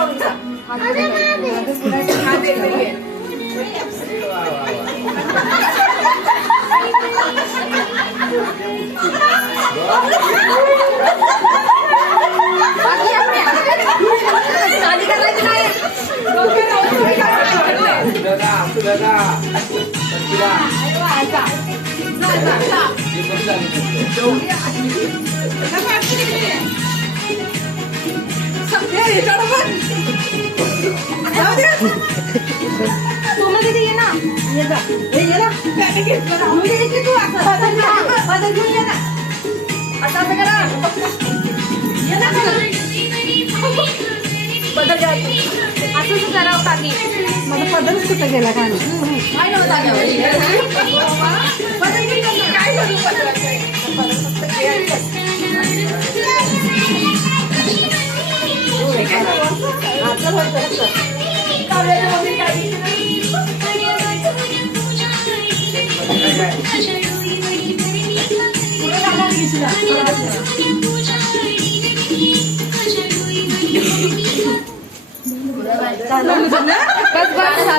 लावून जा. ये ना ये जा ये ना पॅकेट घेतलं ना म्हणजे इथे तू आता घेऊन ये ना आता असं करा ये ना पदर घ्यायचं असंच करावं काकी मला पदरच कुठं गेला का काय नव्हता पदर घेतलं काय करू